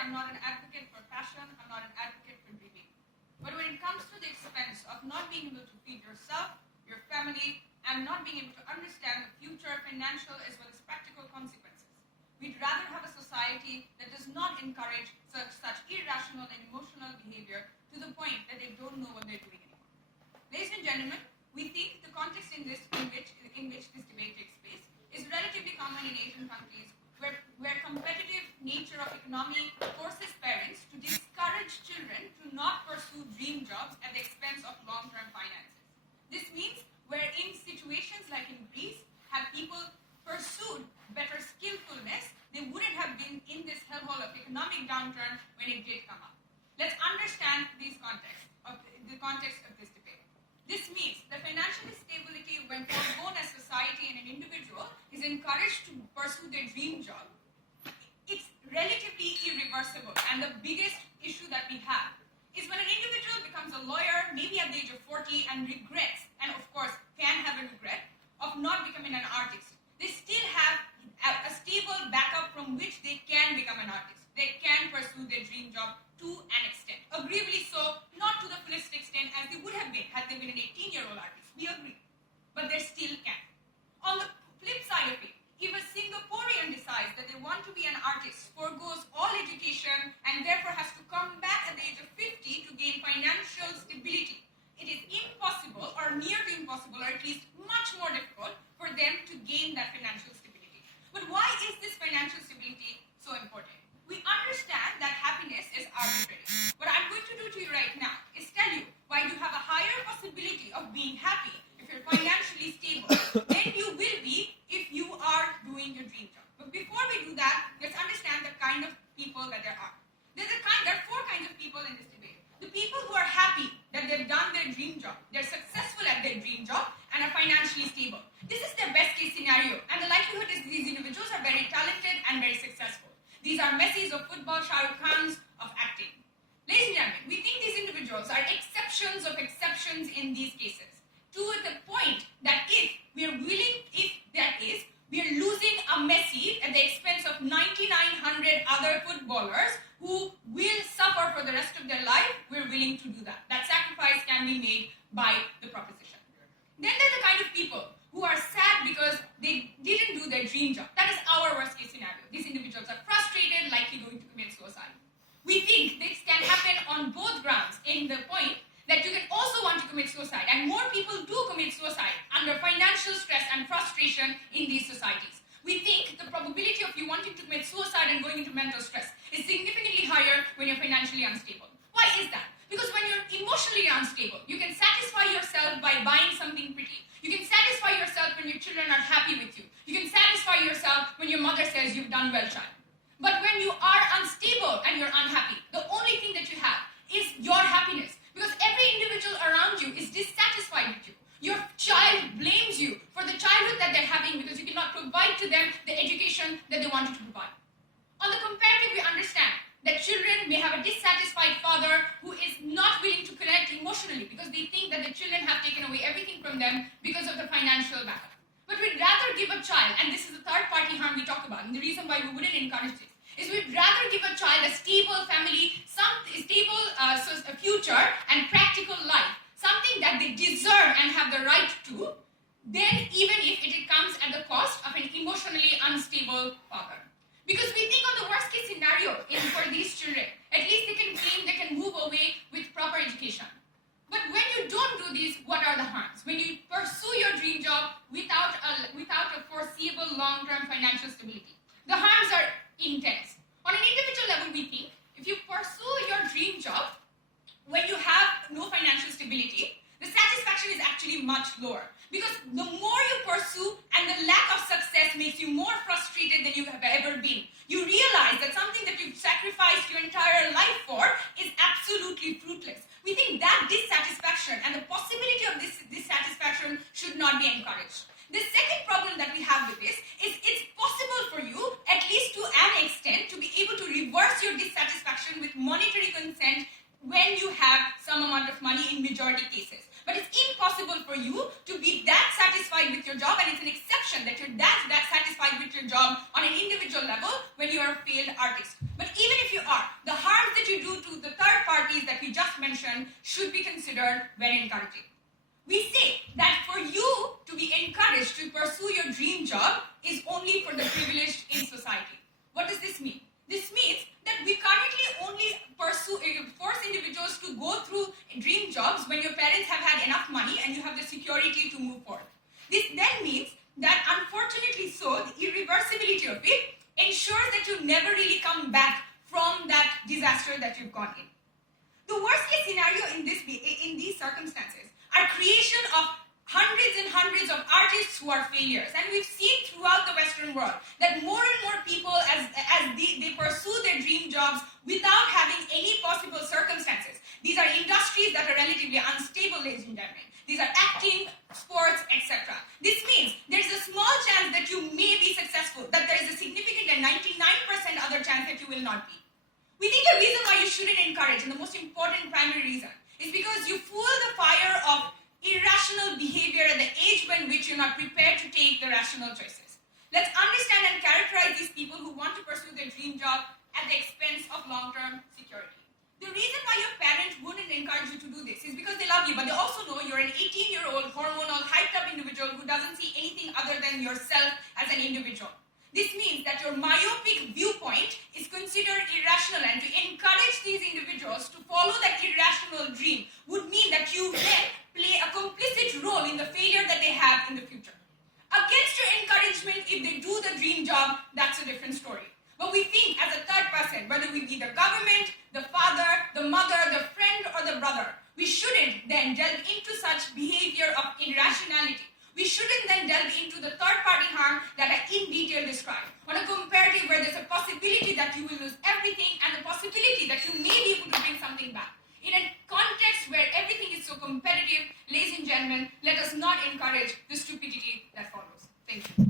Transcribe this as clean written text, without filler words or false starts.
I'm not an advocate for passion, I'm not an advocate for dreaming. But when it comes to the expense of not being able to feed yourself, your family, and not being able to understand the future financial as well as practical consequences, we'd rather have a society that does not encourage such irrational and emotional behavior to the point that they don't know what they're doing anymore. Ladies and gentlemen, we think the context in which this debate takes place is relatively common in Asian countries where competitive nature of economy forces parents to discourage children to not pursue dream jobs at the expense of long-term finances. This means where in situations like in Greece, had people pursued better skillfulness, they wouldn't have been in this hellhole of economic downturn when it did come up. Let's understand the context of this debate. This means that financial stability, when foregone as society and an individual is encouraged to pursue their dream job, it's relatively irreversible. And the biggest issue that we have is when an individual becomes a lawyer, maybe at the age of 40, and regrets, and of course can have a regret, of not becoming an artist. They still have a stable backup from which they can become an artist. They can pursue their dream job to an extent. Agreeably so, not to the fullest extent as they would have been had they been an 18-year-old artist. We agree. But they still can. On the flip side of it, if a Singaporean decides that they want to be an artist, forgoes all education, and therefore has to come back at the age of 50 to gain financial stability, it is impossible, or near to impossible, or at least much more difficult for them to gain that financial stability. But why is this financial stability so important? We understand that happiness is arbitrary. What I'm going to do to you right now is tell you why you have a higher possibility of being happy if you're financially stable than you will be if you are doing your dream job. But before we do that, let's understand the kind of people that there are. There are four kinds of people in this debate. The people who are happy that they've done their dream job, they're successful at their dream job, and are financially stable. This is their best case scenario, and the likelihood is these individuals are very talented and very successful. These are Messis of football, Shah Rukh Khans of acting. Ladies and gentlemen, we think these individuals are exceptions of exceptions in these cases, to the point that if we are losing a Messi at the expense of 9,900 other footballers who will suffer for the rest of their life, we're willing to do that. That sacrifice can be made by the proposition. Then there's the kind of people who are sad because they didn't do their dream job. That is our worst case scenario. These individuals are frustrated, likely going to commit suicide. We think this can happen on both grounds, in the point that you can also want to commit suicide, and more people do commit suicide under financial stress and frustration in these societies. We think the probability of you wanting to commit suicide and going into mental stress is significantly higher when you're financially unstable. Why is that? Because when you're emotionally unstable, you can satisfy yourself by buying something pretty. You can satisfy yourself when your children are happy with you. You can satisfy yourself when your mother says you've done well, child. But when you are unstable and you're unhappy, the only thing that you have is your happiness. Because every individual around you is dissatisfied with you. Your child blames you for the childhood that they're having because you cannot provide to them the education that they wanted to provide. On the comparative, we understand that children may have a dissatisfied father who is not willing to connect emotionally because they think that the children have taken away everything from them because of the financial backup. But we'd rather give a child, and this is the third party harm we talk about, and the reason why we wouldn't encourage this, is we'd rather give a child a stable family, a future and practical life, something that they deserve and have the right to, then even if it comes at the cost of an emotionally unstable father. Because we think on the worst case scenario for these children, at least they can claim they can move away with proper education. But when you don't do this, what are the harms? When you pursue your dream job without a foreseeable long-term financial stability, the harms are intense. On an individual level, we think if you pursue your dream job when you have no financial stability, the satisfaction is actually much lower. Because the more you pursue and the lack of success makes you more frustrated than you have ever been. You realize that something that you've sacrificed your entire life for is absolutely fruitless. We think that dissatisfaction and the possibility of this dissatisfaction should not be encouraged. The second problem that we have with this is it's possible for you, at least to an extent, to be able to reverse your dissatisfaction with monetary consent when you have some amount of money in majority cases. But it's impossible for you to be that satisfied with your job, and it's an exception that you're that satisfied with your job on an individual level when you are a failed artist. But even if you are, that we just mentioned should be considered when encouraging. We say that for you to be encouraged to pursue your dream job is only for the privileged in society. What does this mean? This means that we currently only force individuals to go through dream jobs when your parents have had enough money and you have the security to move forward. This then means that, unfortunately so, the irreversibility of it ensures that you never really come back from that disaster that you've gone in. The worst case scenario in these circumstances are creation of hundreds and hundreds of artists who are failures. And we've seen throughout the Western world that more and more people, as they pursue their dream jobs without having any possible circumstances. These are industries that are relatively unstable, ladies and gentlemen. These are acting, sports, etc. This means there's a small chance that you may be successful, that there is a significant and 99% other chance that you will not be. We think the reason why you shouldn't encourage, and the most important primary reason, is because you fuel the fire of irrational behavior at the age when which you're not prepared to take the rational choices. Let's understand and characterize these people who want to pursue their dream job at the expense of long-term security. The reason why your parent wouldn't encourage you to do this is because they love you, but they also know you're an 18-year-old hormonal, hyped-up individual who doesn't see anything other than yourself as an individual. This means that your myopic viewpoint is considered irrational, and to encourage these individuals to follow that irrational dream would mean that you then play a complicit role in the failure that they have in the future. Against your encouragement, if they do the dream job, that's a different story. But we think as a third person, whether we be the government, the father, the mother, the friend, or the brother, we shouldn't then delve into such behavior of irrationality. We shouldn't then delve into the third-party harm that I in detail described. On a comparative where there's a possibility that you will lose everything and the possibility that you may be able to bring something back. In a context where everything is so competitive, ladies and gentlemen, let us not encourage the stupidity that follows. Thank you.